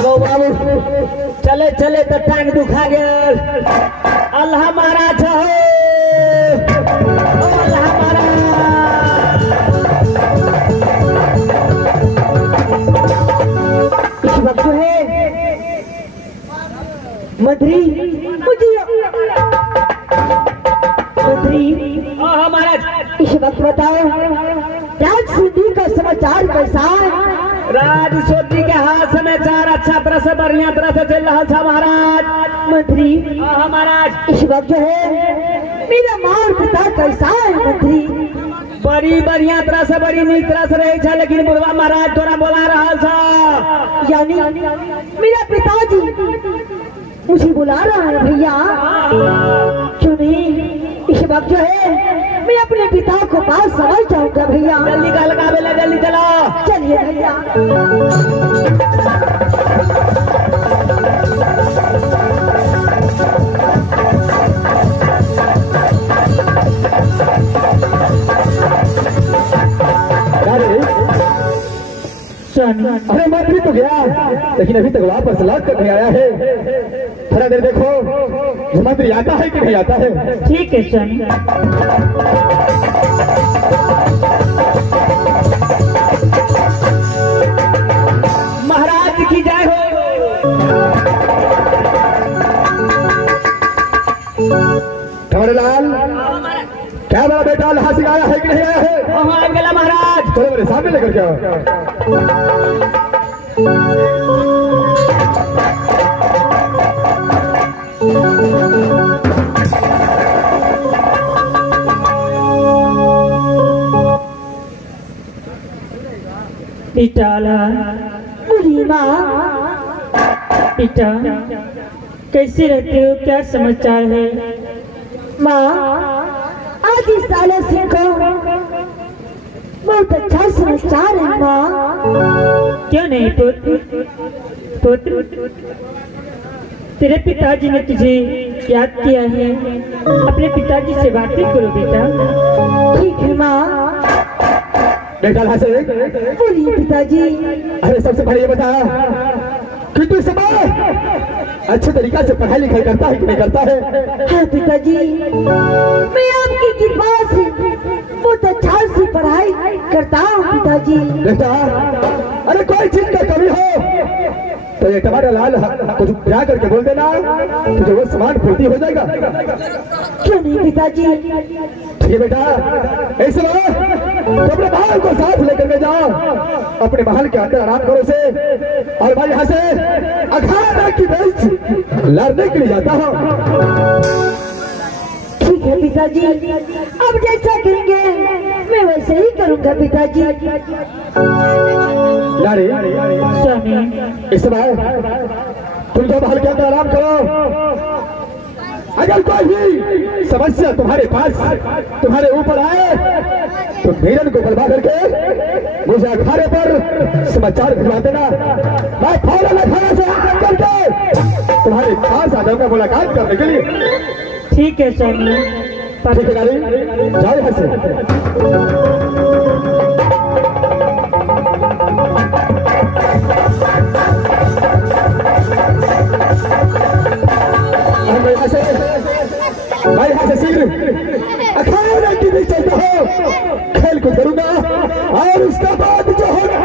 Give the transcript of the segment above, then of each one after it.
बाबू बाबू चले चले तो टांग दुखा गया। अल्लाह महाराज हो, अल्लाह महाराज। इस वक्त जो है मधुरी महाराज, इस वक्त बताओ राज सिद्धि का समाचार कैसा है? राज सिद्धि के हाल समाचार अच्छा तरह से बढ़िया तरह से चल रहा था महाराज। मंत्री महाराज, इस वक्त जो है मेरा मार पिता कैसा है? मंत्री बड़ी बढ़िया तरह से बड़ी नीक तरह से रही था, लेकिन बुढ़वा महाराज तोरा बोला रहा था। यानी मेरा पिताजी मुझे बुला रहा है भैया। क्यों नहीं, इस वक्त जो है मैं अपने पिता को पास समझ जाऊंगा भैया। जल्दी का लगा बेला, जल्दी चलो। चलिए भैया। अरे मंत्री तो गया, लेकिन अभी तक वापस लौट कर नहीं आया है। थोड़ा देर देखो मंत्री आता है कि नहीं आता है। ठीक है सन। महाराज की जय हो। लाल क्या बड़ा बेटा लहा से आया है कि नहीं आया है? आ गया महाराज। थोड़े मेरे सामने लेकर के आओ। पिता बुढ़ी माँ, पिता कैसे रहते हो, क्या समाचार है? माँ आज इस साल सिंह को बहुत अच्छा समाचार है माँ। क्यों नहीं पुत्र? पुत्र तेरे पिताजी ने तुझे याद किया है, अपने पिताजी से बातें करो बेटा। ठीक है माँ। बेटा लहा से बोलिए पिताजी। अरे सबसे पहले ये बता कि तू समय अच्छे तरीका से पढ़ाई लिखाई करता है कि नहीं करता है? हाँ पिताजी, मैं आपकी कृपा से बहुत अच्छा से पढ़ाई करता हूँ पिताजी। बेटा अरे कोई चीज का कमी हो तो ये तुम्हारा लाल कुछ ब्याह करके बोल देना, तुझे वो सामान पूर्ति हो जाएगा। क्यों नहीं पिताजी। ठीक है बेटा, ऐसे तो अपने महल को साथ लेकर के जाओ, अपने महल के अंदर आराम करो से। और भाई यहाँ से अखाड़ा की बेंच लड़ने के लिए जाता हूँ। ठीक है पिताजी, अब जैसा कहेंगे मैं वैसे ही करूँगा पिताजी। लाड़ी स्वामी इस समय तुम जो महल के अंदर आराम करो, अगर कोई भी समस्या तुम्हारे पास तुम्हारे ऊपर आए तो वीरन को बलवा करके मुझे अखाड़े पर समाचार भिजवा देना। मैं फौरन अखाड़े से आकर करके तुम्हारे पास आ जाऊंगा मुलाकात करने के लिए। ठीक है स्वामी। ठीक है गाड़ी, जाओ यहाँ से। मैं यहाँ से शीघ्र अखाड़े के बीच चलता हूँ, खेल को करूंगा और उसका बाद जो होगा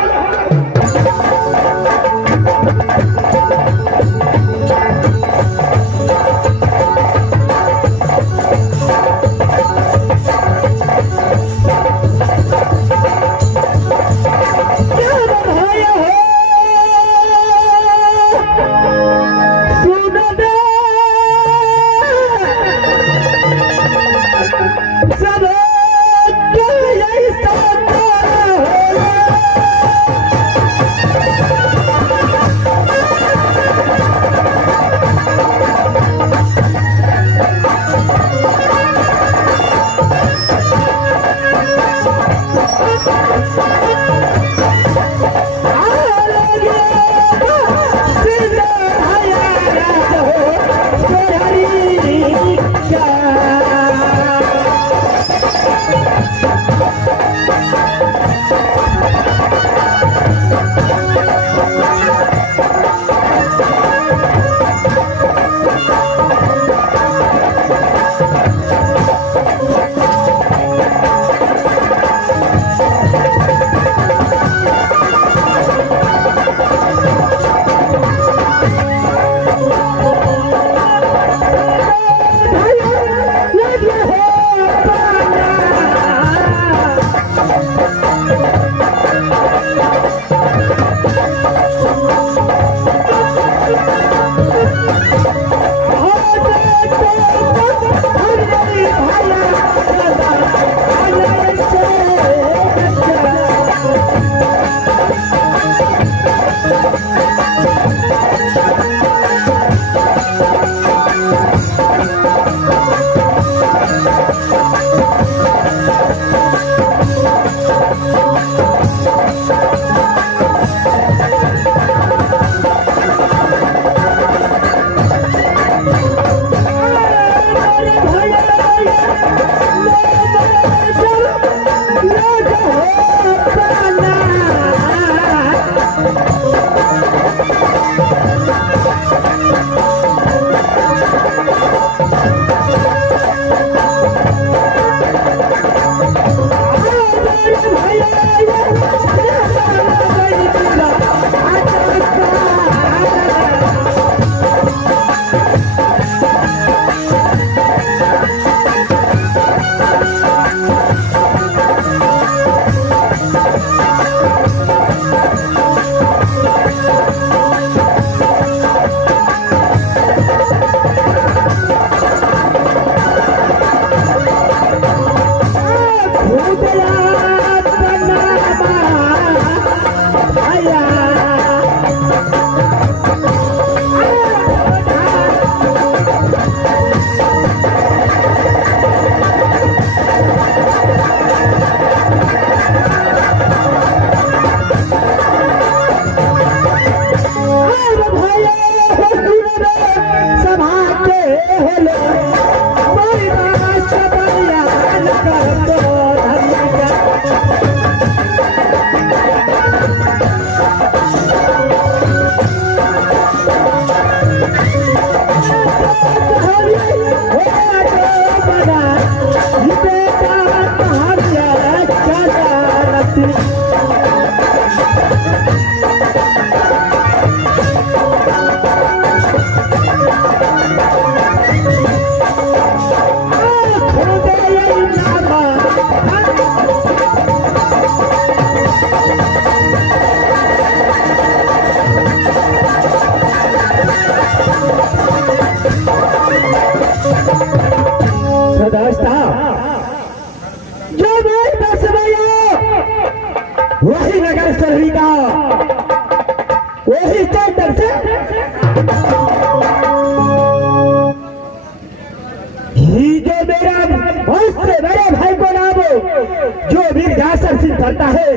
करता है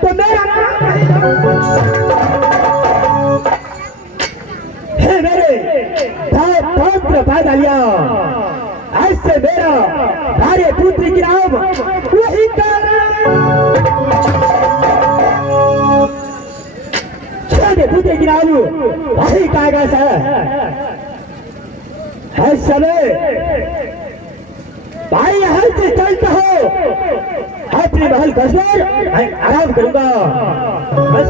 तो मेरा है मेरे पौत्र पैदा लिया, ऐसे मेरा भार्य पुत्री की नाम वही छोटे पुत्री की नाम वही कागज है समय भाई हल से चलता हो अपने महल कसर आराम करूंगा बस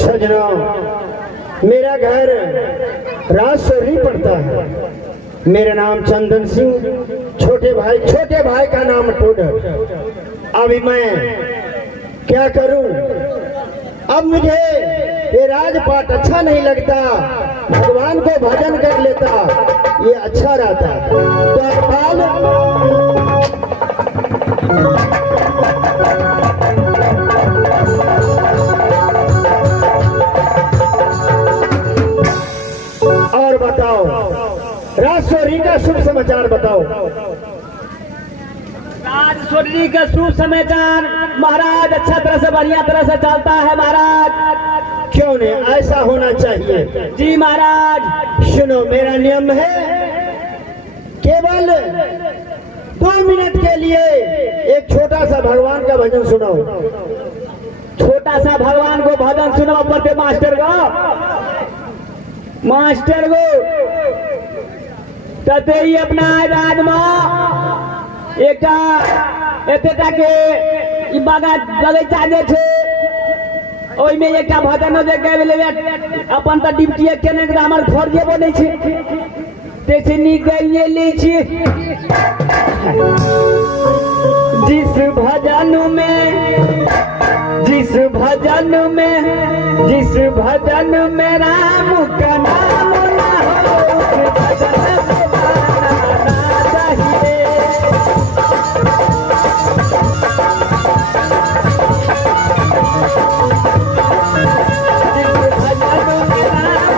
सजना मेरा घर राजसोरी पड़ता है। मेरा नाम चंदन सिंह, छोटे भाई का नाम टोडर। अभी मैं क्या करूं? अब मुझे ये राजपाट अच्छा नहीं लगता, भगवान को भजन कर लेता ये अच्छा रहता। तो अकबाल और बताओ राजसोरी का शुभ समाचार बताओ। राजसोरी का शुभ समाचार महाराज अच्छा तरह से बढ़िया तरह से चलता है महाराज। क्यों नहीं, ऐसा होना चाहिए। जी महाराज सुनो, मेरा नियम है केवल 2 मिनट के लिए एक छोटा सा भगवान का भजन सुनाओ। छोटा सा भगवान को भजन सुनाओ पड़ते मास्टर को तते ही अपना राज में एतेटा के बगीचा जे छे ओई में एक भजन जे गाबि लेबे अपन त ड्यूटी केने के हमर फर्जे बनै छै ते से निकालिए लै छी। जिस भजन में राम का नाम ना हो उस भजन को गाना चाहिए। जिस भजन में राम का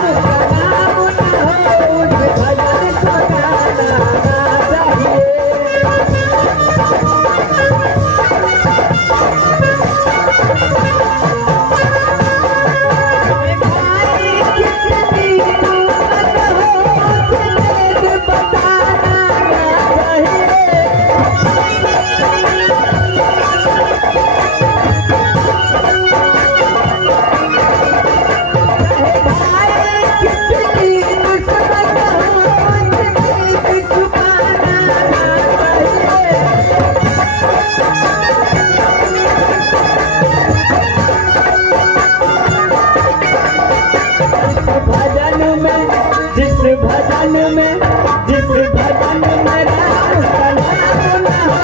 नाम ना हो उस भजन को गाना चाहिए। कितनी भजन में जिस भजन में राम का नाम न हो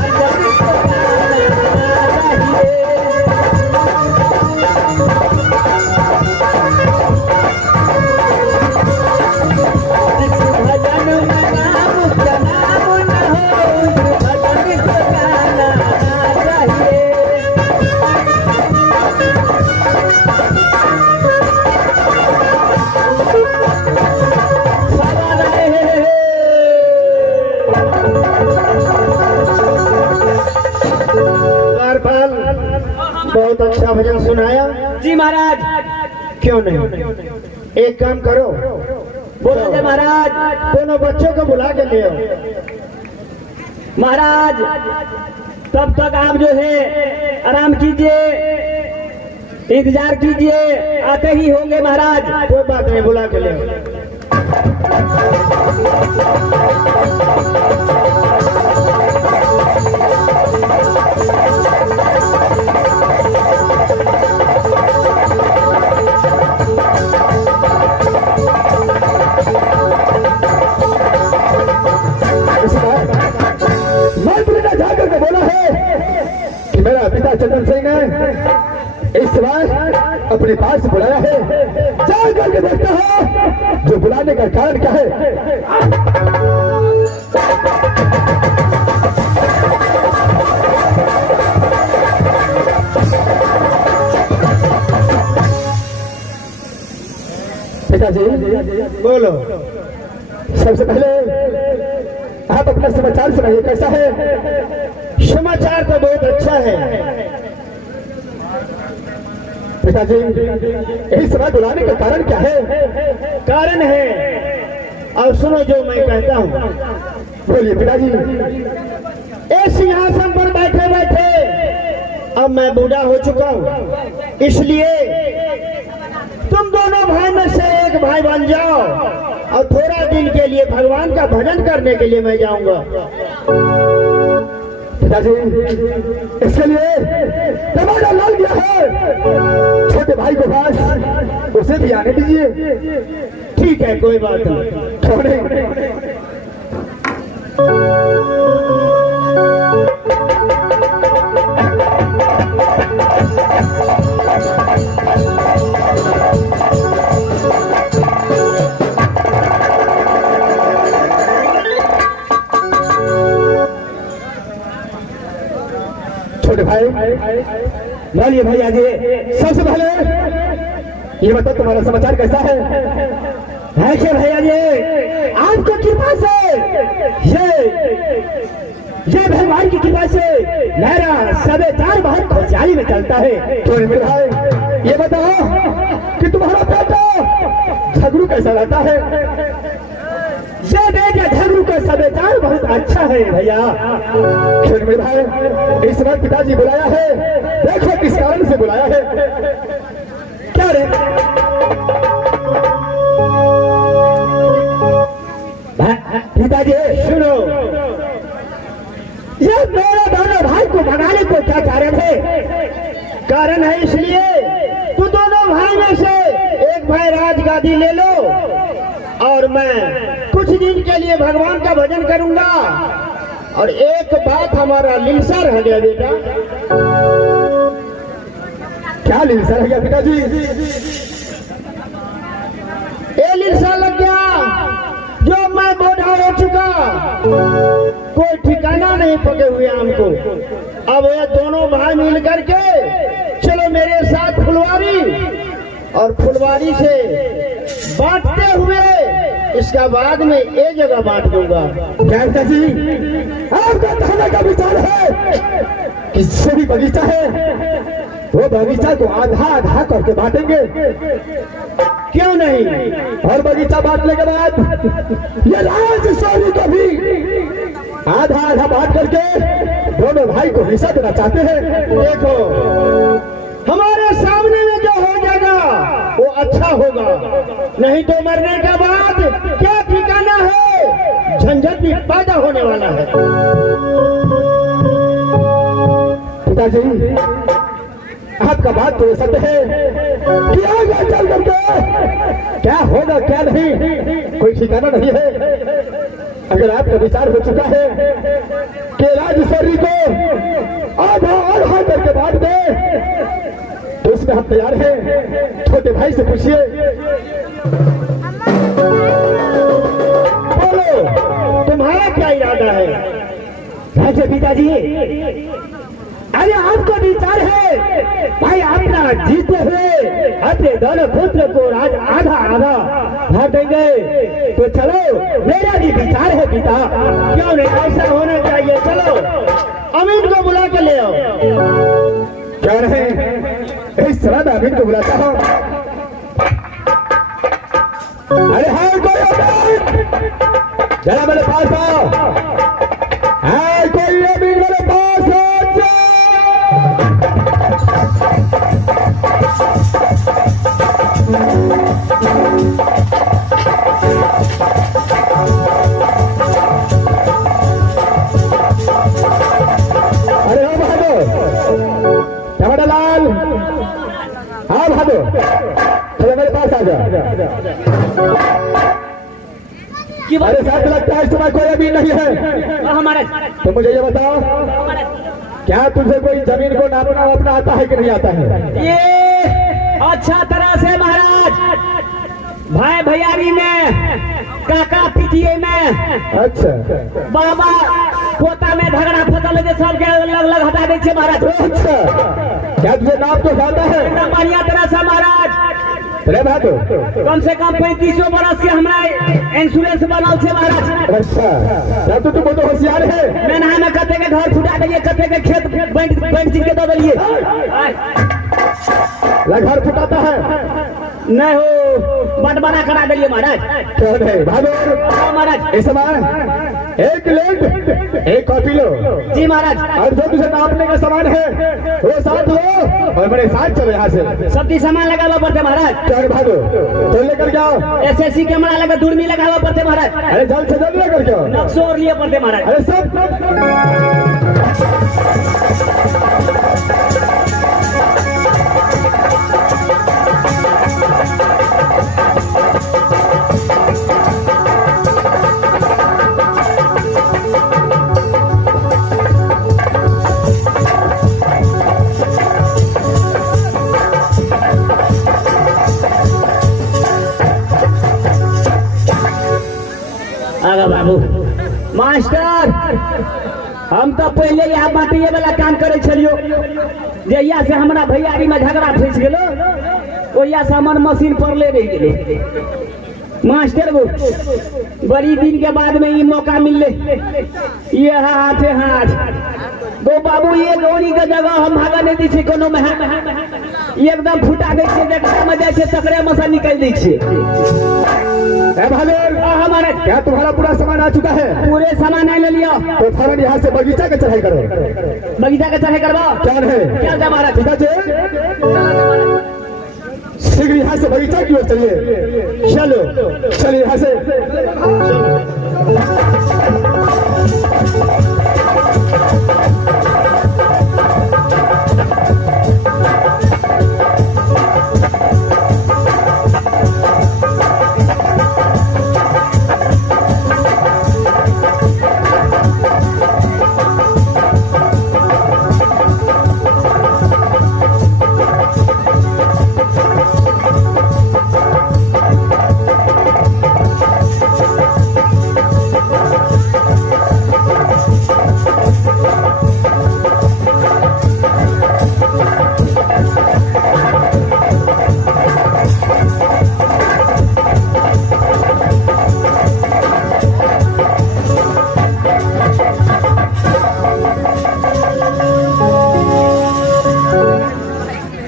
भजन को गाना चाहिए। जिस भजन में राम का नाम न हो भजन को गाना चाहिए। बहुत अच्छा भजन सुनाया। जी महाराज। क्यों नहीं, एक काम करो, बोलो जय महाराज। दोनों बच्चों को बुला के ले आओ। महाराज तब तक आप जो है आराम कीजिए, इंतजार कीजिए, आते ही होंगे महाराज। कोई बात नहीं, बुला के ले आओ। मंत्री ने जाकर के बोला है कि मेरा पिता चंदन सिंह ने इस बार अपने पास बुलाया है, जा करके देखता है जो बुलाने का कारण क्या है। पिताजी बोलो। सबसे पहले आप अपना समाचार सुनाइए, कैसा है। समाचार तो बहुत अच्छा है पिताजी, इस समय बुलाने का कारण क्या है। कारण है, और सुनो जो मैं कहता हूँ। बोलिए पिताजी। इस सिंहासन पर बैठे बैठे अब मैं बूढ़ा हो चुका हूँ, इसलिए तुम दोनों भाई में से एक भाई बन जाओ और थोड़ा दिन के लिए भगवान का भजन करने के लिए मैं जाऊंगा। पिताजी, इसके लिए दरवाजा लाल गया है, छोटे भाई को पास उसे भी आने दीजिए। ठीक है, कोई बात नहीं। क्यों नहीं। छोटे भाई, बोलिए भैया जी। सबसे पहले ये बताओ तुम्हारा समाचार कैसा है। ऐसे भैया जी, आपकी कृपा से ये भगवान की कृपा से मेरा समाचार बहुत खुशहाली में चलता है। तो मेरे भाई ये बताओ कि तुम्हारा बेटा झगड़ू कैसा रहता है। ये बेटा झगड़ू का समाचार बहुत अच्छा है भैया। खेल मेरे भाई, इस समय पिताजी बुलाया है, देखो किस कारण से बुलाया है। क्या रे पिताजी, सुनो, ये मेरे दोनों भाई को भगाने को क्या कारण है। कारण है इसलिए तू दोनों भाई में से एक भाई राजगादी ले लो और मैं कुछ दिन के लिए भगवान का भजन करूंगा। और एक बात, हमारा लिलसा रह गया बेटा। क्या लिलसा रह गया पिताजी। ये लिलसा लग गया जो मैं बूढ़ा हो चुका, कोई ठिकाना नहीं पके हुए हमको। अब ये दोनों भाई मिल करके चलो मेरे साथ फुलवारी, और फुलवारी से बांटते हुए इसका बाद में एक जगह बांट दूंगा। क्या पिताजी, आपका कहने का विचार है कि जो भी बगीचा है वो बगीचा को आधा आधा करके बांटेंगे। क्यों नहीं। और बगीचा बांटने के बाद ये राजशौरी को भी आधा आधा बांट करके दोनों भाई को हिस्सा देना चाहते हैं। देखो, हमारे सामने में जो हो जाएगा वो अच्छा होगा, नहीं तो मरने के बाद क्या ठिकाना है, झंझट भी पैदा होने वाला है। पिताजी, आपका बात तो सत्य है कि आगे चल करके होगा क्या नहीं कोई ठिकाना नहीं है। अगर आपका विचार हो चुका है कि राजेश्वरी को आधा आधा करके बांट दे तो उसमें हम तैयार हैं। छोटे भाई से पूछिए, बोलो तुम्हारा क्या इरादा है? राजे पिताजी, अरे आपका विचार है भाई अपना जीते हुए अपने दोनों पुत्र को आधा आधा बांट देंगे, तो चलो मेरा भी विचार है पिता, क्यों नहीं ऐसा होना चाहिए। चलो अमीन को बुला के ले आओ। क्या रहे इस तरह मैं अमीन को बुलाता हूँ। अरे हाँ कोई अमीन जरा मेरे पास आओ। है कोई अमीन मेरे पास आ अरे हाँ बहादुर, टमाटर लाल, हाँ बहादुर चलो मेरे पास आ जा। अरे साथ लगता है इस समय कोई अमीन नहीं है हमारे, तो मुझे ये बताओ क्या तुझे कोई जमीन को नापना वापना आता है कि नहीं आता है? ये अच्छा तरह से महाराज, भाई भैयारी में, काका पिटिए में, अच्छा बाबा पोता में झगड़ा फसल है, सबके अलग अलग हटा दे महाराज। अच्छा क्या तुझे नाप तो आता है? एकदम बढ़िया तरह से महाराज, अरे भादो कम से कम 3500 बरस के हमरा इंश्योरेंस बनाओ छे महाराज। अच्छा क्या तो तुम तो होशियार है। मैं नहा में कते के घर छुटा दिए, कते के खेत बैंक चीज के दे दिए। घर फुटाता है नहीं हो बंटवारा करा दिए महाराज। क्या नहीं भादो महाराज, इस समय एक लेट एक कॉपी लो जी महाराज, और जो तुझे नापने का सामान है वो साथ लो और मेरे साथ चलो यहाँ से। सब सामान लगावा पड़ते महाराज। क्या भादो चल लेकर जाओ। SSC कैमरा लगा दूरबीन लगावा पड़ते महाराज। अरे जल्द से जल्द लेकर जाओ। नक्शो और लिए पड़ते महाराज। अरे सब आगा बाबू मास्टर, हम तो पहले यहाँ बाटिए वाला काम करे छलियो, जहिया से हमारा भैयारी में झगड़ा फंस गेलो ओहिया से हमर मशीन पर ले रह गेले। मास्टर वो बड़ी दिन के बाद में ये मौका मिले, ये हाथ है हाथ दो बाबू, ये गोरी के जगह हम भागा नहीं दी छे कोनो में, एकदम फुटा दे छे, जकरा में जाए छे तकरे में से निकल दी छे। हमारे क्या तुम्हारा पूरा सामान आ चुका है? पूरे सामान नहीं ले लिया तो फौरन यहाँ से बगीचा का चढ़ाई करो। बगीचा का चढ़ाई करवा क्या है क्या हमारा पिताजी शीघ्र यहाँ से बगीचा की ओर चलिए। चलो चलिए यहाँ से।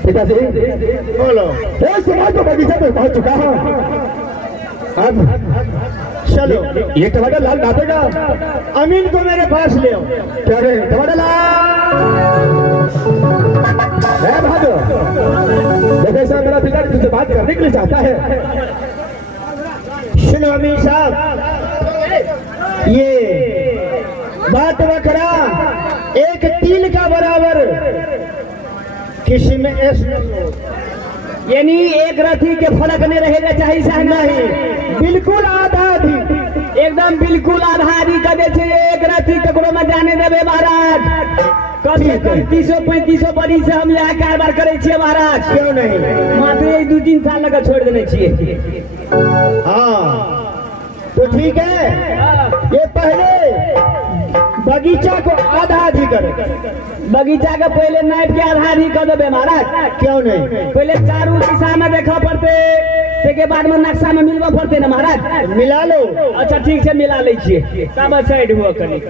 पिताजी बोलो। समाज तो बगीचा पे पहुंच चुका हूँ। अब चलो ये टमाटर लाल नापेगा, अमीन को मेरे पास ले आओ। क्या रे टमाटर लाल बहादुर, देखो साहब मेरा पिता तुझसे बात करने के लिए चाहता है। सुनो अमीन साहब, ये बात बकरा एक तिल का बराबर किसी में यानी एक रथी के फर्क नहीं रहेगा चाहिए सह नहीं, बिल्कुल आधा अधिक, एकदम बिल्कुल आधा आदि कर दे छे। एक रथी ककरो में जाने देवे महाराज, कम से कम 30-35 बरी से हम यहाँ कारोबार करे छिए महाराज। क्यों नहीं? मात्र 2-3 साल लगा छोड़ देने छिए। हाँ तो ठीक है, ये पहले बगीचा को आधा आधी करे, बगीचा का पहले नाइट के आधा आधी कर देवे महाराज। क्यों नहीं? पहले चारों दिशा में देखा पड़ते, के बाद में नक्शा में मिलवा पड़ते ना महाराज। मिला लो। अच्छा ठीक से मिला ले छिए, तब साइड हुआ करी।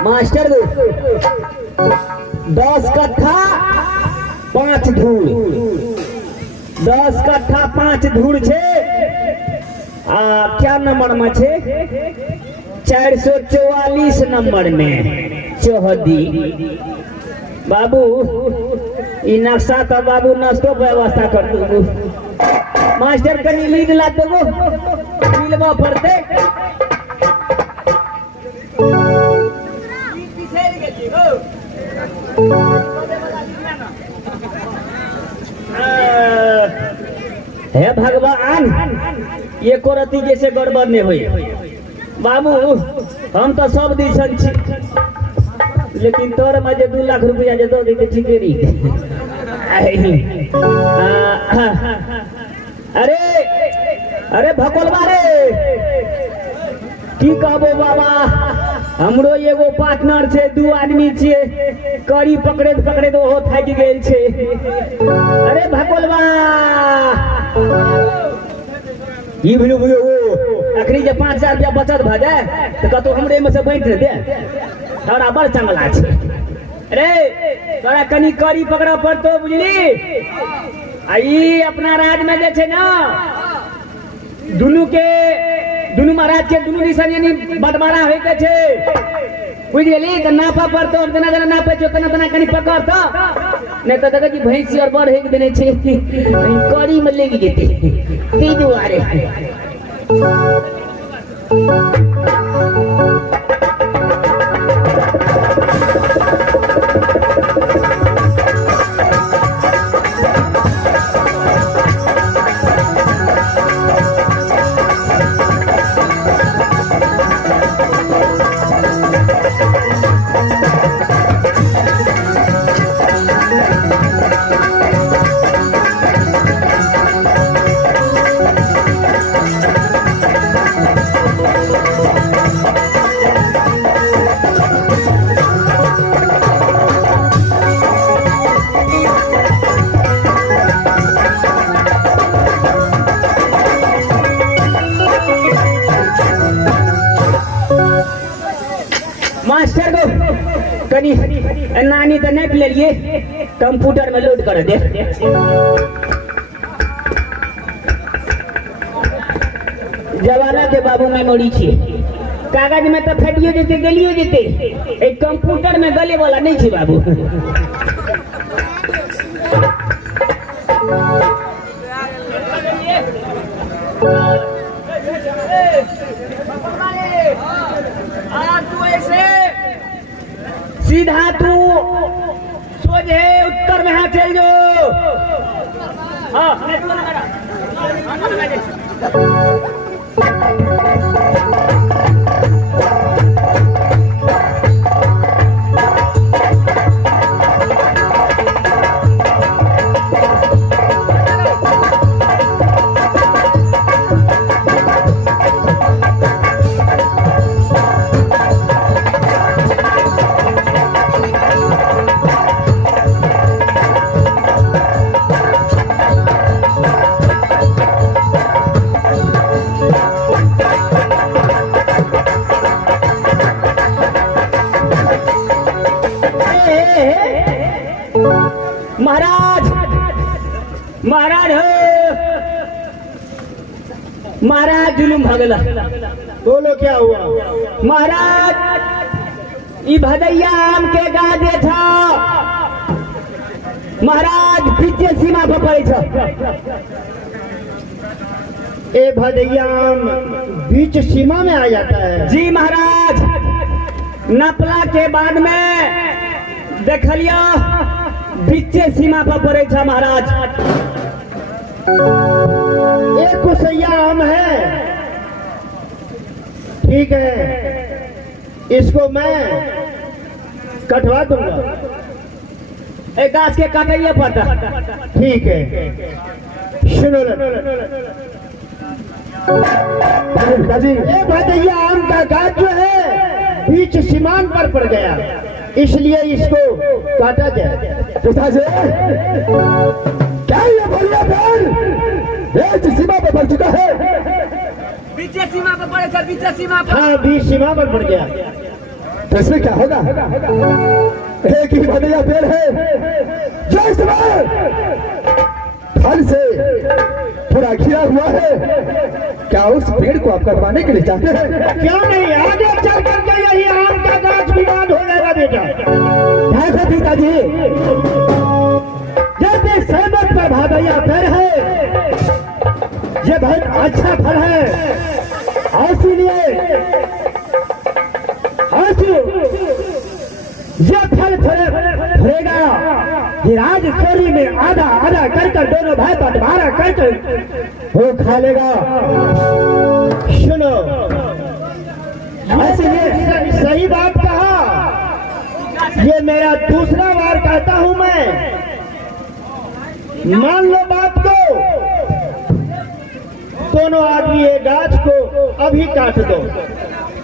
मास्टर 10 कट्ठा 5 धूड़, 10 कट्ठा 5 धूड़ छे। क्या नंबर में छे? 444 नंबर में चौहदी। बाबू ई नक्शा तो बाबू नस्तो व्यवस्था कर दो। मास्टर कनी लीड ला देबो, मिलवा पड़ते। हे भगवान, ये कोरती जैसे गड़बड़ नहीं हुई। बाबू हम तो सब दिसन छी, लेकिन तोर मजे 2 लाख रुपया जे दो देते ठीक रही। अरे अरे भकोलबा रे, की कहबो बाबा, हमरो एगो पार्टनर छे, 2 आदमी छे, कड़ी पकड़े पकड़े तो हो थाक गेल छे। अरे भकोलबा ई भिनो वो अखरी जे 5000 रुपया बचत भ जाए तो कतो हमरे में से बैठ दे, तोरा बड़ चंगला छे। अरे तोरा कनी कड़ी पकड़ पड़तो बुझली। आई अपना राज में जे छे ना, दुनू महाराज के दुनू दिसन यानी बंटवारा होइते छे, बुझ गेली। तो नापा पड़तो, जना जना नापे छो तना तना कनी पकड़तो, नहीं तो देखा कि भैंसी और बड़ हेक देने छे, कड़ी में लेगी जेते ती दुआरे। मास्टर को कनी नानी तो नहीं ले लिए, कंप्यूटर में लोड कर दे। जवाना के बाबू मेमोरी छे, कागज में तो फटियो जेते गलियो जेते, एक कंप्यूटर में गले वाला नहीं छे बाबू। तू ऐसे सीधा तू सोझे उत्तर में हाथ चल जो। महाराज हो महाराज जुलूम भगला। बोलो क्या हुआ? महाराज ई भदैया आम के गा दे था महाराज पीछे सीमा पर पड़े छ। ए भदैया आम बीच सीमा में आ जाता है? जी महाराज, नपला के बाद में देखलियो बीचे सीमा पर पड़े छ महाराज। एक कुसैया आम है, ठीक है, इसको मैं कटवा दूंगा। एक गाछ के काटिए पड़ता। ठीक है, सुनो पिताजी ये भदैया आम का गाछ जो है बीच सीमान पर पड़ गया, इसलिए इसको काटा जाए। पिताजी क्या ये बढ़िया पेड़ बीच सीमा पर पड़ चुका है? बीचे सीमा पर पड़े छ, बीचे सीमा पर। हाँ, बीच सीमा पर पड़ गया। तो इसमें क्या होगा? एक ही भदैया पेड़ है जो इस समय फल से पूरा घिरा हुआ है। क्या उस पेड़ को आप कटवाने के लिए चाहते हैं? क्यों नहीं, आगे चल करके यही आम का गाछ विवाद हो जाएगा बेटा। देखो पिताजी, जब ये सहमत पर भदैया पेड़ है, ये बहुत अच्छा फल है, इसीलिए ये फल फलेगा कि राज चोरी में आधा आधा कर दोनों भाई बंटवारा कर वो खा लेगा। सुनो, इसलिए सही बात कहा। ये मेरा दूसरा बार कहता हूं मैं, मान लो बात को। दोनों आदमी ये गाछ को अभी काट दो।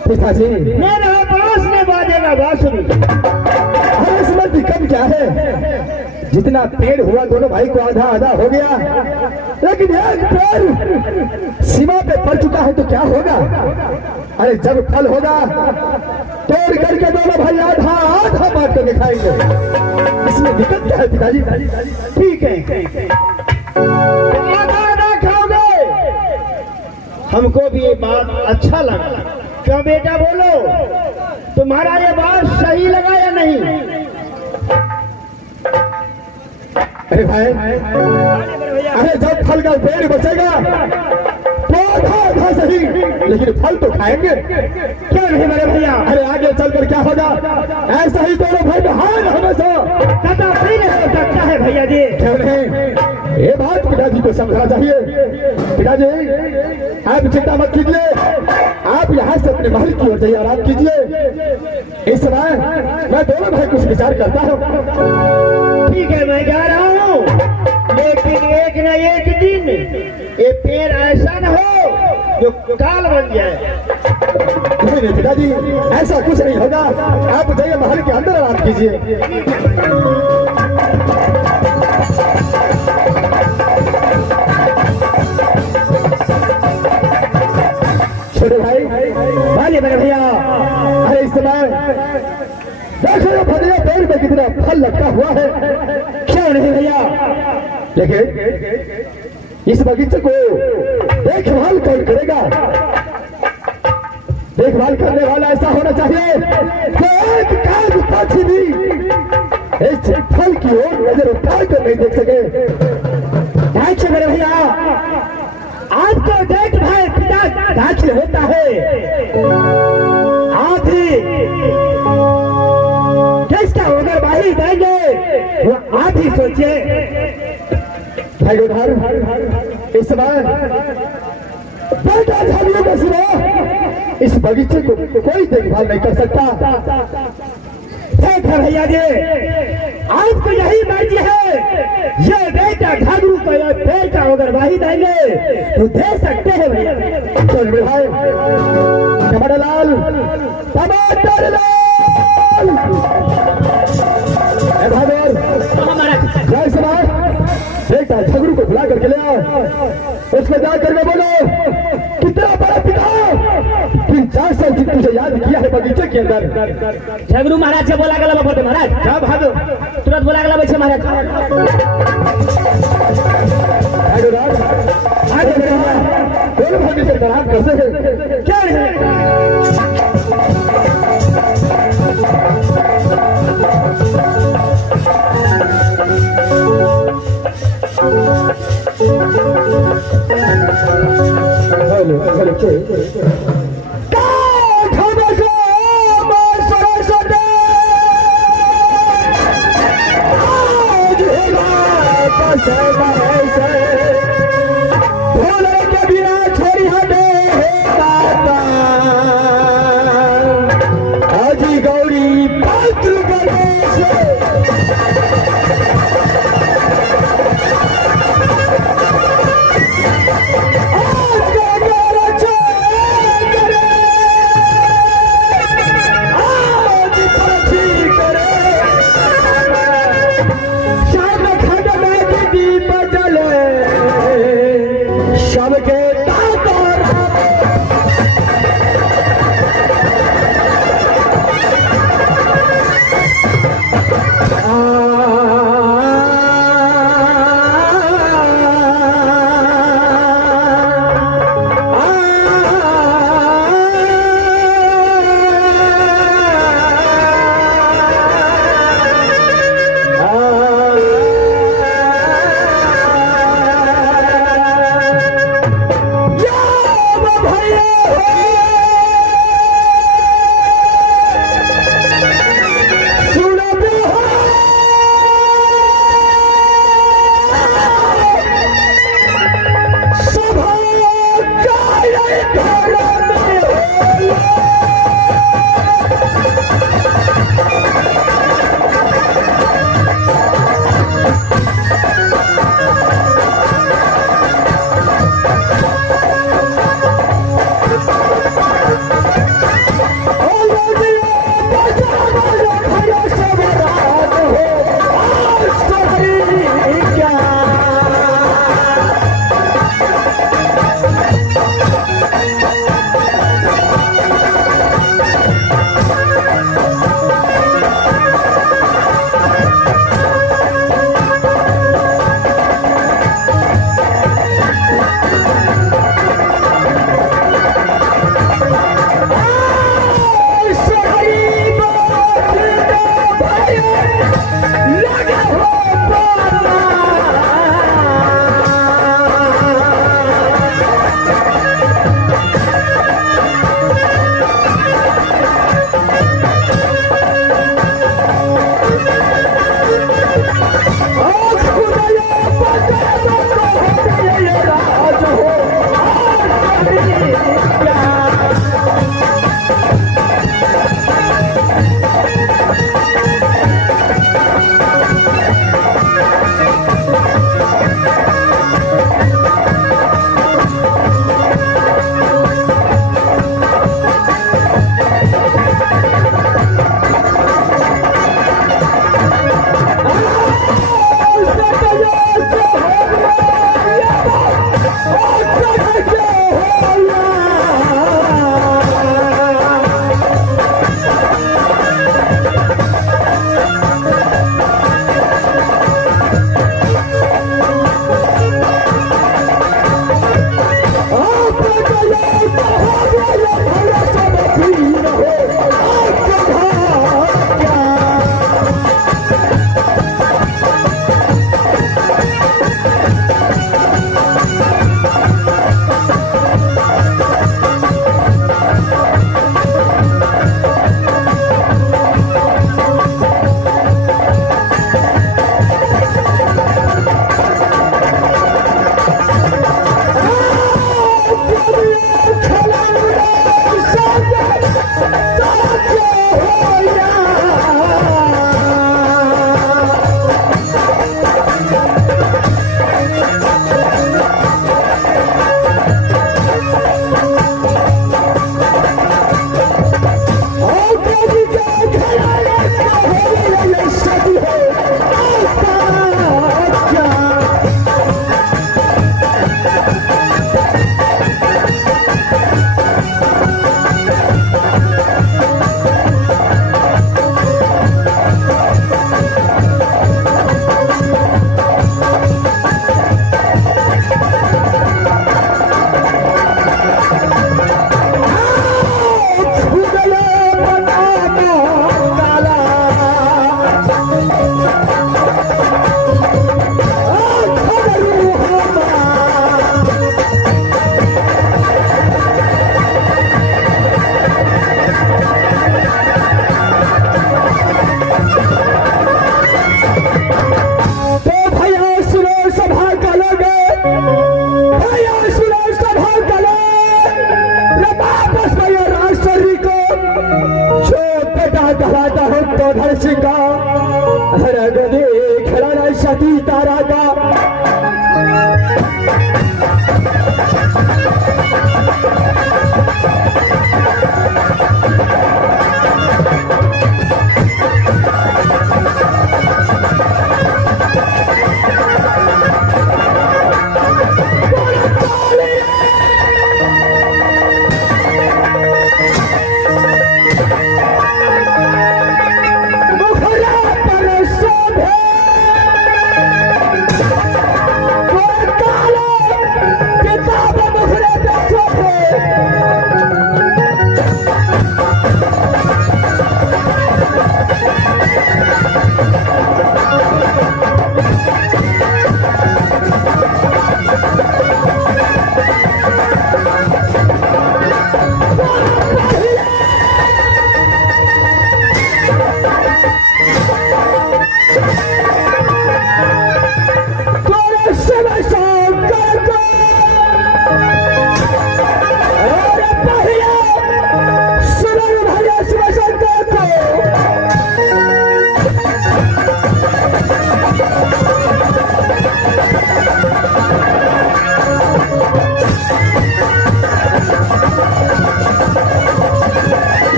पिताजी मेरा बांस में बाजेगा बांसुरी। हमें इसमें दिक्कत क्या है? जितना पेड़ हुआ दोनों भाई को आधा आधा हो गया, लेकिन एक पेड़ सीमा पे पड़ चुका है तो क्या होगा? अरे जब फल होगा तोड़ करके दोनों भाई आधा आधा बांट कर दिखाएंगे। इसमें दिक्कत क्या है पिताजी? ठीक है, आधा आधा खाओगे। हमको भी ये बात अच्छा लगा। क्यों बेटा बोलो, तुम्हारा ये बात सही लगा या नहीं? अरे भाई, अरे जब फल का पेड़ बचेगा तो आधा सही, लेकिन फल तो खाएंगे। क्यों नहीं मेरे भैया? अरे आगे चलकर क्या होगा? ऐसा ही दोनों भाई हार हमेशा कदा भी नहीं हो सकता है भैया जी। क्यों नहीं? ये बात पिताजी को समझना चाहिए। पिताजी आप चिंता मत कीजिए, आप यहाँ से अपने महल की ओर जाइए, आराम कीजिए। इस समय मैं दोनों भाई कुछ विचार करता हूँ। ठीक है, मैं जा रहा हूँ, लेकिन एक न एक दिन ये पेड़ ऐसा न हो जो काल बन जाए। नहीं नहीं पिताजी, ऐसा कुछ नहीं होगा। आप जाइए महल के अंदर आराम कीजिए। छोटे भाई, भाई मेरे भैया, अरे इस समय देखो ये भदैया पेड़ में कितना फल लगता हुआ है। क्यों नहीं भैया? लेकिन इस बगीचे को देखभाल कौन करेगा? देखभाल करने वाला ऐसा होना चाहिए कि एक काग पक्षी भी इस फल की ओर नजर उठाकर कर नहीं देख सके। देखिए मेरे भैया, आपको देखभाल पिता दाखिल होता है। आधी किसका उग्रवाही देंगे वो आधी सोचिए। भाई उधर इस समय बेटा झाड़ियों का सिवा इस बगीचे को कोई देखभाल नहीं कर सकता। ठीक है भैया जी, आपको यही मर्जी है, ये बेटा घाघरू को ये पेड़ का उग्रवाही देंगे तो दे सकते हैं भैया। चल भाई, टमाटर लाल, टमाटर लाल। जय समाज, बेटा झगड़ू को बुला करके ले आओ। उसको जाकर के बोलो कितना बड़ा पिता 300-400 दिन तुझे याद किया है बगीचे के अंदर। झगड़ू महाराज से बोला गला महाराज, क्या भागो तुरंत बोला गला महाराज। नाराज करते हैं क्या है? हेलो हेलो शाम खंड में दीप जल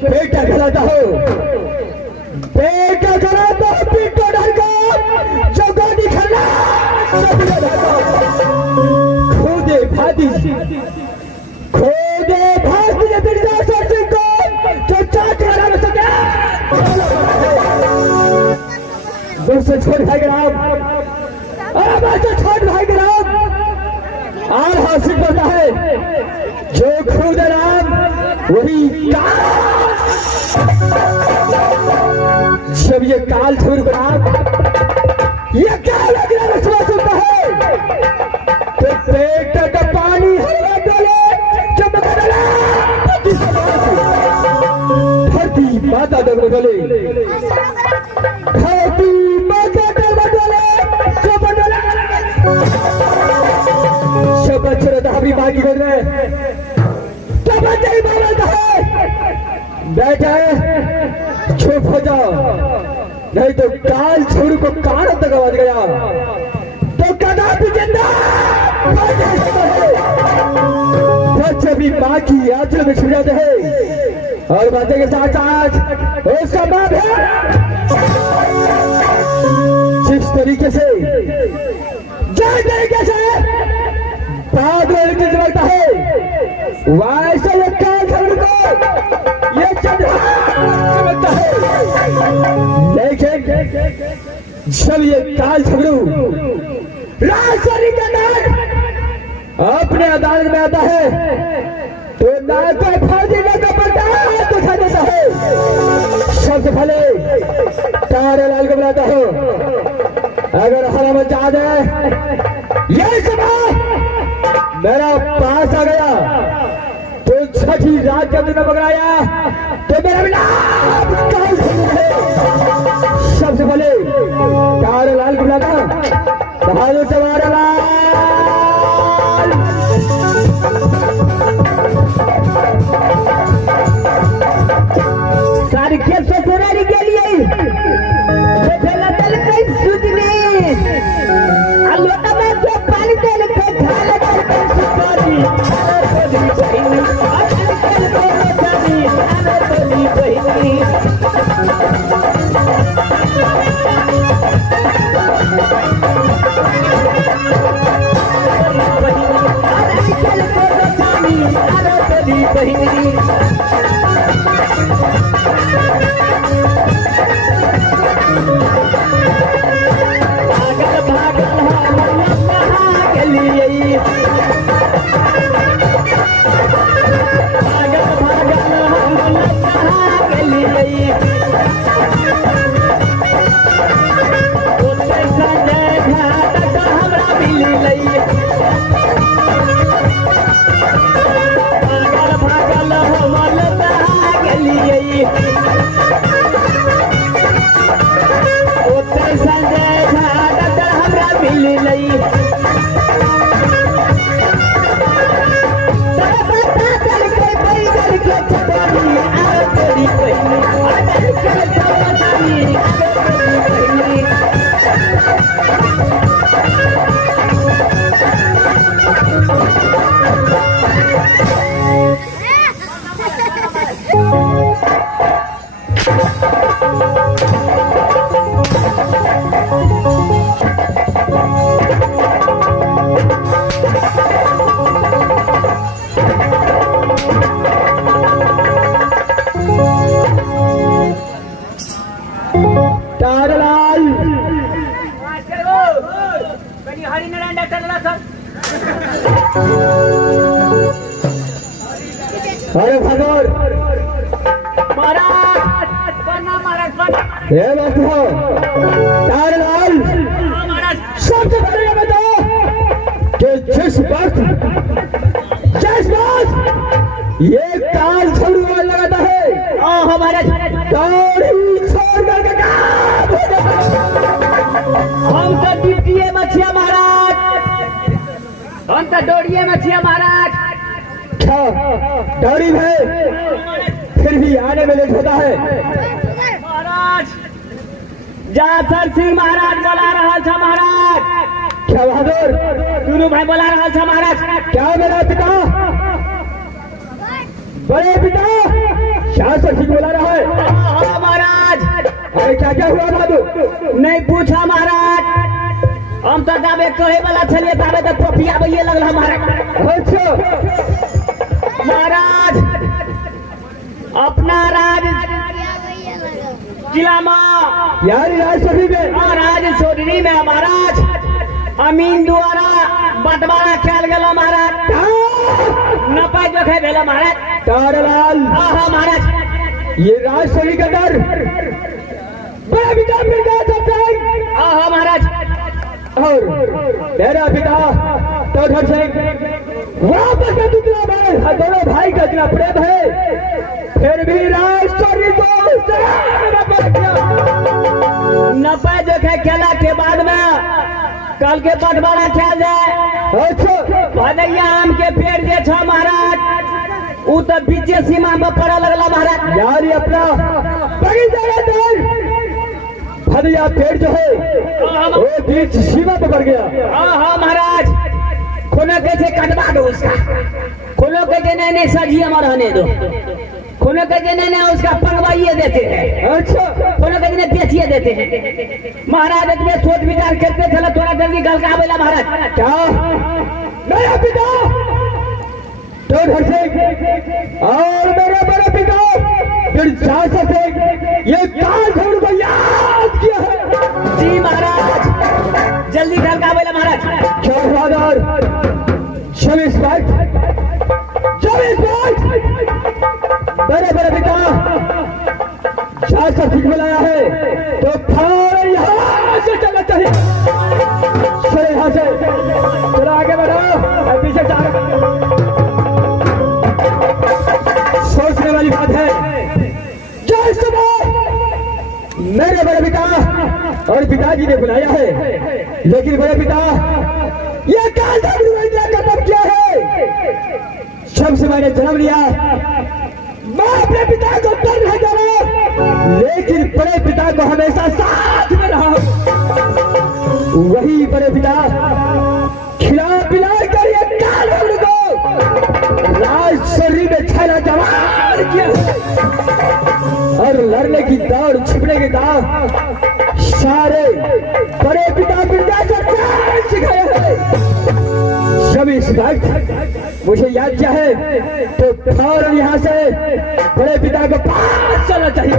बेटा खिलाता हो, बेटा खिलाता हो पीटो डर को, जो गाड़ी खिला खोदे भाती ने बिरजा सरसिंह को जो चाट लगा में सके दोस्तों छोड़ भाई ग्राम, अरे बच्चों छोड़ भाई ग्राम और हासिल करता है जो खुद राम वही काल। जब ये काल छोड़ को राम ये काल अगर सुनता है तो पेट का पानी हलवा डाले जब डाला धरती माता दग डले, धरती माता दग डले जब डाला सब बच्चे धाबी बागी कर रहे तो बच्चे ही मारता है, बैठा है चुप हो जाओ नहीं तो काल छोरू को कान तक आवाज गया तो कदापि जिंदा बच्चे भी माँ की आंचल में छुप जाते हैं और बातें के साथ साथ उसका बाप है जिस तरीके से बादल की लगता है वैसे ये काल छोरू को ये चमकता है, लेकिन जब ये काल छोरू राजशाही का नाग अपने अदालत में आता है तो नाग को फांसी का पड़ता है तो उठा देता है। सबसे पहले तारेलाल को बुलाता हो, अगर हराम चाह जाए ये सब मेरा पास आ गया तो छठी रात जब तुमने पकड़ाया तो मेरा नाम काल छोरू है। सबसे पहले तारेलाल को बुलाता, बहादुर तारेलाल सारी खेल से सुनाने के लिए सूद में लोटा में जो पानी तेल पे ढाल कर सुपारी अरे भगवान हे बाबू तारेलाल सबसे पहले ये बताओ कि जिस वक्त ये काल छोरू लगाता है हमारे दौड़ी छोड़ करके हम तो दीजिए मछिया महाराज, हम तो दौड़िए मछिया महाराज। दौड़ी में फिर भी आने में लेट होता है महाराज। जासर सिंह महाराज बोला रहा था महाराज। क्या बहादुर दोनों भाई बोला रहा था महाराज। क्या मेरा पिता बड़े पिता क्या सब ठीक बोला रहा है? हाँ महाराज। अरे क्या क्या हुआ भादू? नहीं पूछा महाराज, हम तो जाबे कहे वाला छलिए ताबे तो पोपिया बइये लगल हमारा। अच्छा महाराज अपना राज जिला में यार राज सभी में महाराज सोडरी में महाराज अमीन द्वारा बंटवारा खेल गया महाराज। नपा जो खे भेल महाराज। तारालाल हाँ महाराज। ये राज सभी का डर बड़ा पिता मिल गया जब तक। हाँ महाराज। और मेरा पिता तोधर सिंह वापस में दुखला भाई, दोनों भाई का इतना प्रेम है, फिर भी राष्ट्रीय को नपा जो खे खेला के बाद में कल के बंटवारा खेल जाए। अच्छा भदैया आम के पेड़ जे छ महाराज उ तो बीचे सीमा में पड़ा लगला महाराज। यार ये अपना बड़ी जगह पर भदैया पेड़ जो है वो बीच सीमा पर बढ़ गया। हाँ महाराज। खुनो कैसे कटवा दो उसका, खुनो कैसे नहीं सजी हमार रहने दो, खुनो कैसे नहीं उसका पकवाइए देते हैं। अच्छा खुनो कैसे बेचिए देते हैं महाराज। इतने सोच विचार करते चलो थोड़ा जल्दी गल का आवेला महाराज। क्या मेरा पिता तोधर सिंह और मेरा बड़ा पिता फिर शासन सिंह ये काल घोड़ को याद किया है। जी महाराज जल्दी गल का आवेला महाराज। 24 बाइक मेरे बड़े पिता शासन सिंह बुलाया है तो फौरन यहाँ से चलना चाहिए। चलो यहाँ से चलो आगे बढ़ो, पीछे जा सोचने वाली बात है। जय सुबह मेरे बड़े पिता और पिताजी ने बुलाया है, लेकिन बड़े पिता ये काल का कब क्या है? जब से मैंने जन्म लिया मैं अपने पिता को तर नहीं करा, लेकिन बड़े पिता को हमेशा साथ में रहा। वही बड़े पिता खिला पिला कर ये काल को राज शरीर में छाना जवान किया और लड़ने की दौड़ छिपने की दौड़ सारे बड़े पिता बिरजा से सिखाया है। जब इस वक्त मुझे याद क्या है तो फौरन यहाँ से बड़े पिता को पास चलना चाहिए।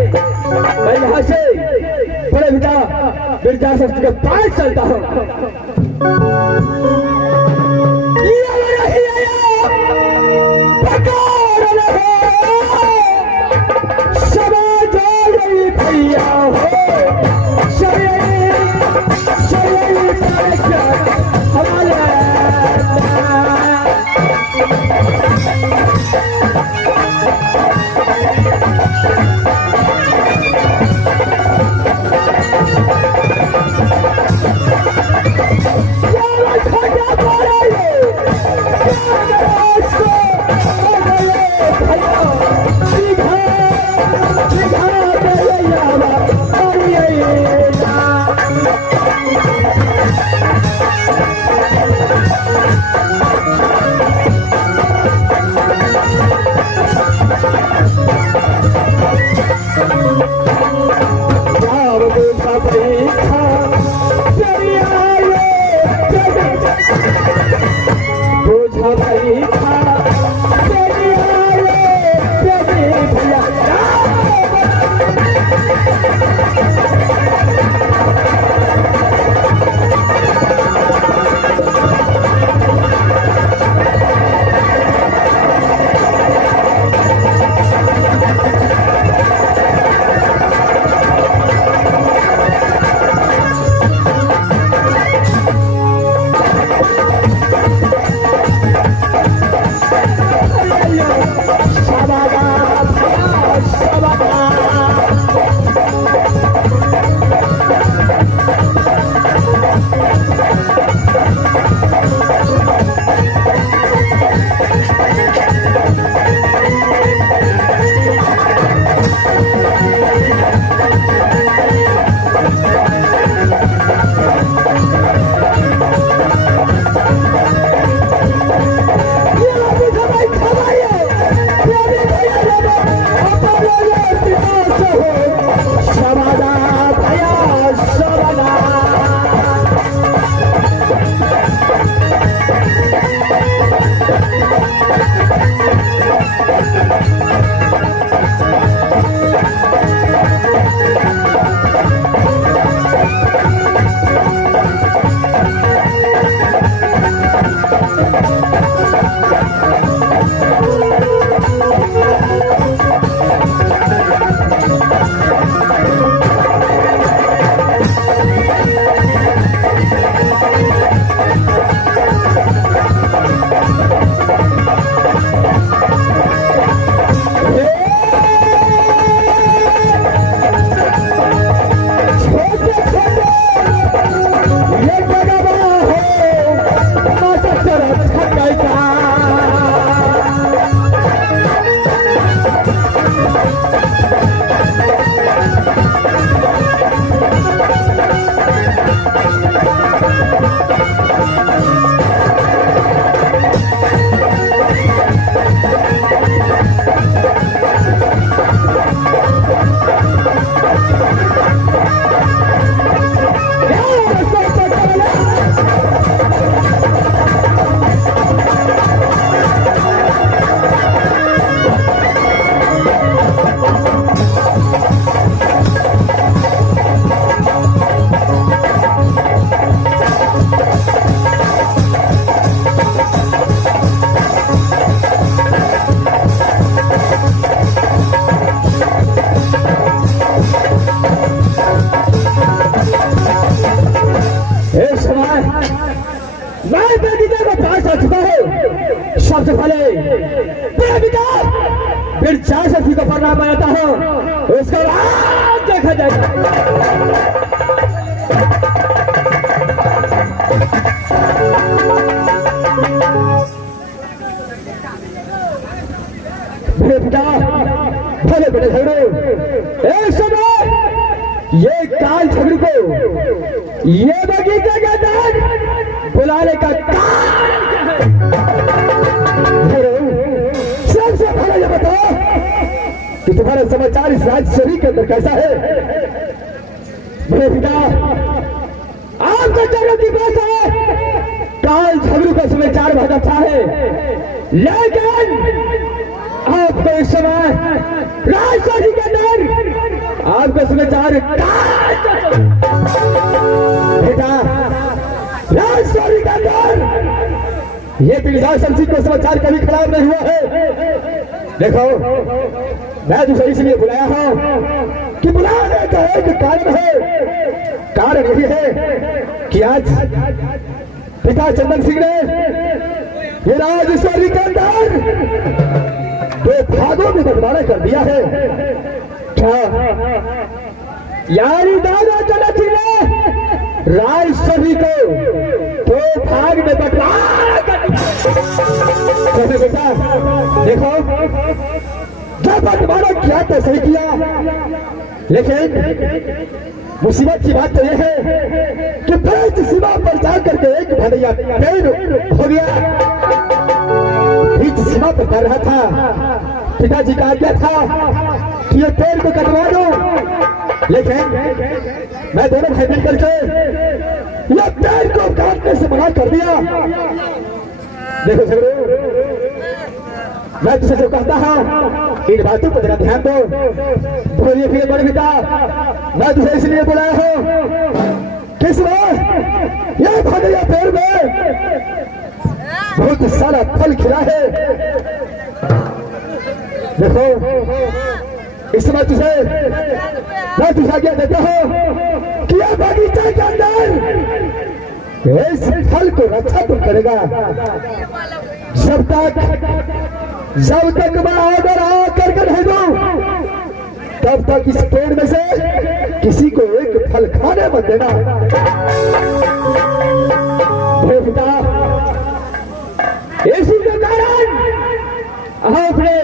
मैं यहाँ से बड़े पिता बिरजा शक्ति के पास चलता हूँ। सबसे पहले फिर 4 का परिणाम बनाता हूँ, उसके बाद देखा जाएगा। भले बड़े झगड़ो एक समय ये काल झगड़ू को ये बगीचे के अंदर बुलाने का सबसे पहले ये बताओ कि तुम्हारा समाचार इस राजशरी के अंदर कैसा है। मेरे पिता आपको जरूरत की बात है, काल झगड़ू का समाचार बहुत अच्छा है, लेकिन आपको इस समय राजशाही के अंदर आपको समाचार बेटा राजशाही के अंदर ये पीड़िता शमशी को समाचार कभी खराब नहीं हुआ है। देखो मैं तुझे इसलिए बुलाया हूं कि बुलाने का एक कारण है। कारण यही है कि आज पिता चंदन सिंह ने ये राजशाही के अंदर 2 भागों में बंटवारा कर दिया है। क्या यारी दादा चंदन सिंह ने राजशाही को 2 भाग में बंटवारा कर दिया। बेटा देखो जब बंटवारा किया तो सही किया, लेकिन मुसीबत की बात तो यह है कि बीच सीमा पर जाकर के एक भैया पेड़ हो गया। बीच सीमा पर कर रहा था, पिताजी का आज्ञा था कि ये पेड़ को कटवा दो, लेकिन मैं दोनों भाई मिलकर के ये पेड़ को काटने से मना कर दिया। देखो झगड़ू मैं तुझे जो कहता हूं इन बातों को जरा ध्यान दो। बोलिए फिर बड़े बेटा मैं तुझे इसलिए बुलाया हूं किस ये भगैया पेड़ में बहुत सारा फल खिला है। देखो इस समय मैं तुझे आज्ञा देता हूं कि यह बगीचे के अंदर इस फल को रक्षा तुम करेगा जब तक मैं ऑर्डर आकर के नहीं दूं तब तक इस पेड़ में से किसी को एक फल खाने मत देना। बेटा इसी के कारण अपने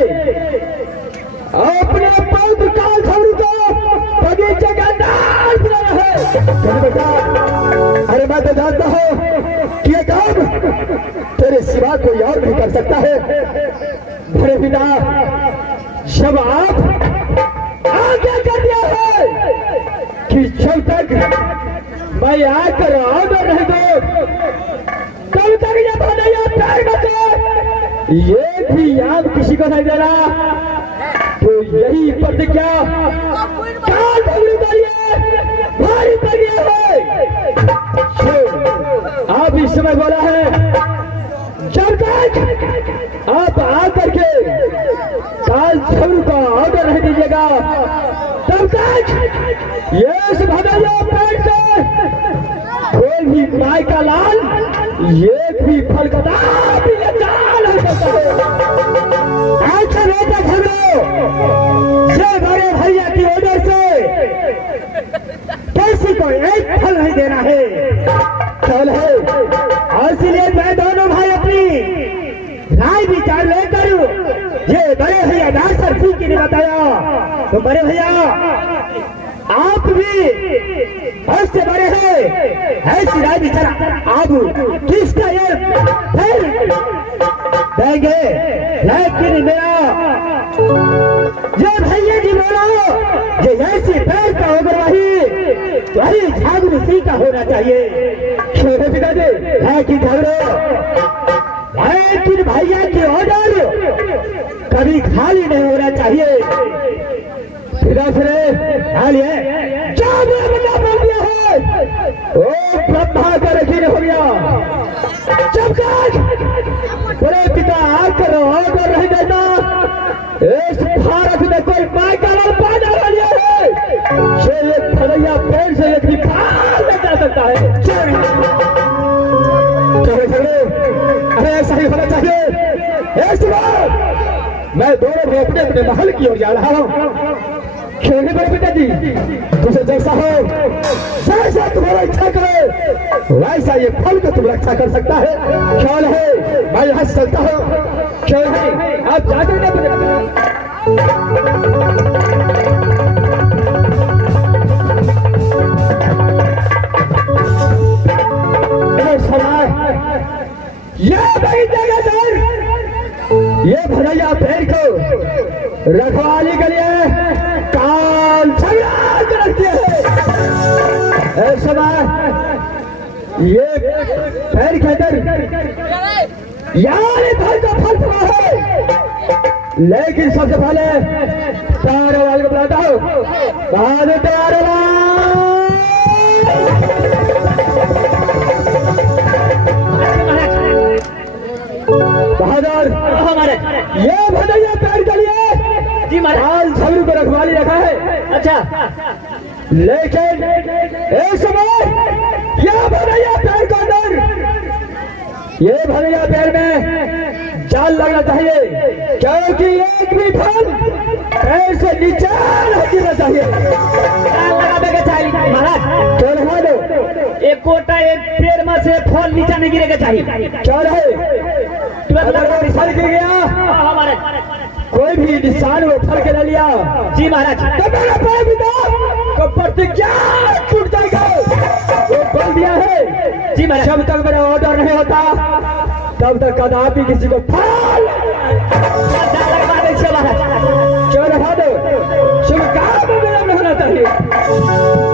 पौध काल झगड़ू को बगीचे के अंदर बुलाया है। बेटा अरे मैं तो जानता हूं कि ये काम तेरे सिवा कोई और नहीं कर सकता है। बड़े पिता जब आप आगे कर दिया है कि जब तक मैं आकर ऑर्डर नहीं दो तब तक ये भगैया पेड़ बचे ये भी याद किसी को नहीं देना। तो यही प्रतिज्ञा काल झगड़ू के लिए भारी प्रतिज्ञा है। आप इस समय बोला है जब तक आप आकर के काल छवरू का ऑर्डर नहीं दीजिएगा, तब तक ये भदैया पेड़ से कोई भी माय का लाल एक भी फल का दाम भी निकाल नहीं सकता है। अच्छा बेटा झगड़ो, ये बड़े भैया की ऑर्डर से किसी को एक फल नहीं देना है, ख्याल है। और इसलिए मैं दोनों भाई अपनी राय विचार लेकर ये बड़े भैया डांसर जी की ने बताया, तो बड़े भैया आप भी ऐसे बड़े हैं, ऐसी राय विचार आप किसका ये फल देंगे, लेकिन मेरा ये भैया जी बोलो, ये ऐसी पैर का होगा वही झागरू सिंह का होना चाहिए। पिताजी लेकिन झगड़ो, लेकिन भैया की ऑर्डर कभी खाली नहीं होना चाहिए। खाली है क्या बता बोल दिया है, ओ ब्रह्मा का रखी हो गया। चमकाज बड़े पिता आकर ऑर्डर नहीं देता, इस भारत में कोई माय का लाल पैदा हो गया है, ये एक भदैया पेड़ से एक भी फाल नहीं जा सकता है। चलो अरे ऐसा ही होना चाहिए। इस बार मैं दोनों भी अपने अपने महल की ओर जा रहा हूँ। खेलने बड़े पिताजी तुझे जैसा हो, जैसा तुम्हारा इच्छा करे वैसा ये फल को तुम रक्षा कर सकता है। ख्याल है मैं यहाँ से चलता हूँ। ख्याल है आप जाकर ना ये भदैया पेड़ को रखवाली के लिए काल झगड़ा कर रखते हैं। ऐसे ये पेड़ के अंदर यार फल का फल पड़ा है, लेकिन सबसे पहले तारे वाले को बुलाता हूँ। बहादुर तारे बहादुर हमारे ये भदैया पेड़ के लिए जी महाराज झगड़ू को रखवाली रखा है। अच्छा, लेकिन एक समय यह भदैया पेड़ के अंदर ये भदैया पेड़ में जाल लगना चाहिए, क्योंकि एक भी फल पेड़ से नीचे नहीं गिरना चाहिए। लगा देगा चाहिए महाराज, क्या रहा दो एक कोटा एक पेड़ में से फल नीचे नहीं गिरेगा चाहिए। क्या रहे अगर वो फल गिर गया, हमारे कोई भी निशान वो फल के ले लिया जी महाराज, तो मेरा पैर पिता को प्रतिज्ञा छूट जाएगा। वो बोल दिया है जी महाराज, जब तक मेरा ऑर्डर नहीं होता तब तक कदापि किसी को फल लगवा दीजिए महाराज। क्यों रखा दो, शुभ काम में विलम्ब होना चाहिए।